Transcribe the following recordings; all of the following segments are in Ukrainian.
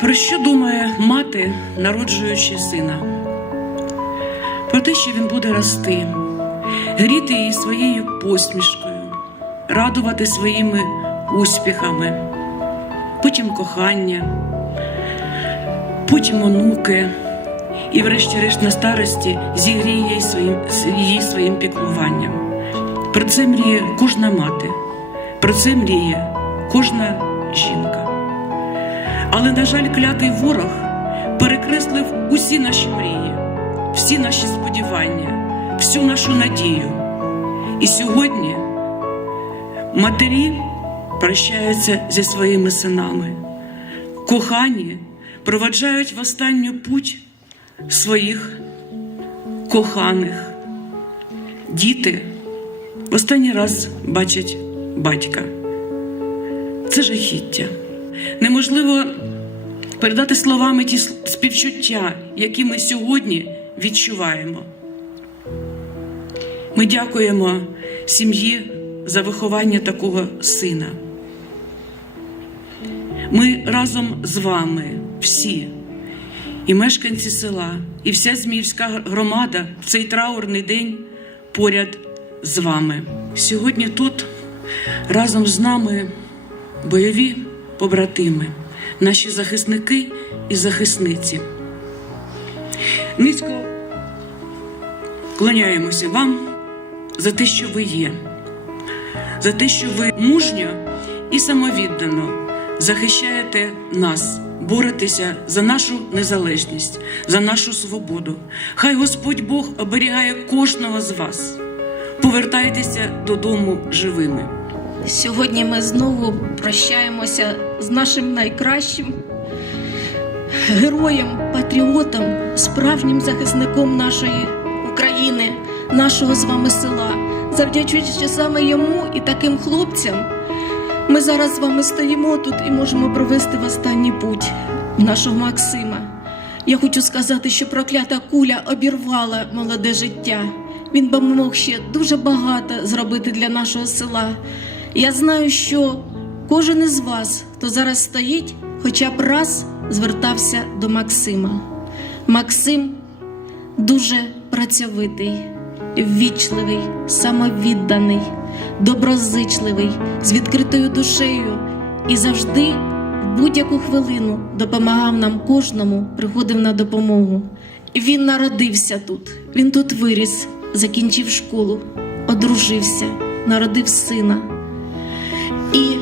Про що думає мати, народжуючи сина? Про те, що він буде рости, гріти її своєю посмішкою, радувати своїми успіхами, потім кохання, потім онуки, і, врешті-решт, на старості зігріє її своїм, її своїм піклуванням. Про це мріє кожна мати, про це мріє кожна жінка. Але, на жаль, клятий ворог перекреслив усі наші мрії, всі наші сподівання, всю нашу надію. І сьогодні матері прощаються зі своїми синами, кохані проваджають в останню путь своїх коханих. Діти в останній раз бачать батька. Це жахіття. Неможливо передати словами ті співчуття, які ми сьогодні відчуваємо. Ми дякуємо сім'ї за виховання такого сина. Ми разом з вами всі, і мешканці села, і вся Зміївська громада в цей траурний день поряд з вами. Сьогодні тут разом з нами бойові побратими, наші захисники і захисниці. Низько клоняємося вам за те, що ви є, за те, що ви мужньо і самовіддано захищаєте нас, боретеся за нашу незалежність, за нашу свободу. Хай Господь Бог оберігає кожного з вас. Повертайтеся додому живими. Сьогодні ми знову прощаємося з нашим найкращим героєм, патріотом, справжнім захисником нашої України, нашого з вами села. Завдячуючи саме йому і таким хлопцям, ми зараз з вами стоїмо тут і можемо провести в останній путь нашого Максима. Я хочу сказати, що проклята куля обірвала молоде життя. Він би мог ще дуже багато зробити для нашого села. Я знаю, що кожен із вас, хто зараз стоїть, хоча б раз звертався до Максима. Максим дуже працьовитий, ввічливий, самовідданий, доброзичливий, з відкритою душею і завжди в будь-яку хвилину допомагав нам кожному, приходив на допомогу. Він народився тут, він тут виріс, закінчив школу, одружився, народив сина. І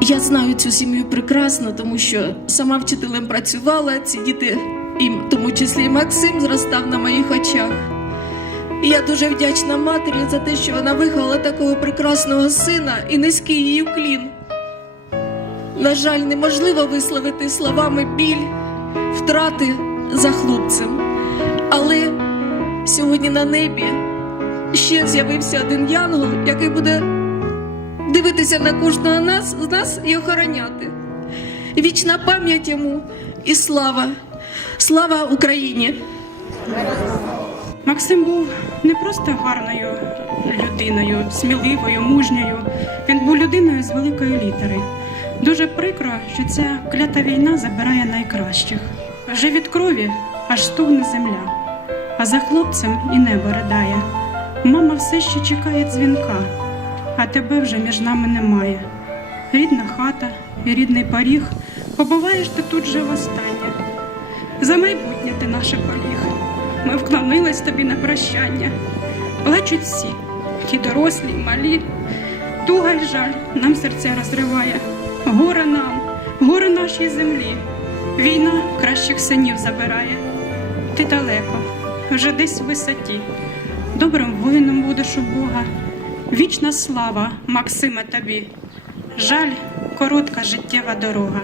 я знаю цю сім'ю прекрасно, тому що сама вчителем працювала, ці діти, і в тому числі і Максим, зростав на моїх очах. І я дуже вдячна матері за те, що вона виховала такого прекрасного сина і низький її уклін. На жаль, неможливо висловити словами біль, втрати за хлопцем. Але сьогодні на небі ще з'явився один янгол, який буде дивитися на кожного нас, з нас і охороняти. Вічна пам'ять йому і слава! Слава Україні! Максим був не просто гарною людиною, сміливою, мужньою. Він був людиною з великої літери. Дуже прикро, що ця клята війна забирає найкращих. Вже від крові аж стогне земля, а за хлопцем і небо ридає. Мама все ще чекає дзвінка, а тебе вже між нами немає. Рідна хата і рідний поріг, побуваєш ти тут же востаннє. За майбутнє ти наше поліг. Ми вклонились тобі на прощання. Плачуть всі, ті дорослі, й малі. Туга й жаль нам серце розриває. Горе нам, горе нашій землі. Війна кращих синів забирає. Ти далеко, вже десь в висоті. Добрим воїном будеш у Бога. Вічна слава, Максиме, тобі. Жаль, коротка життєва дорога.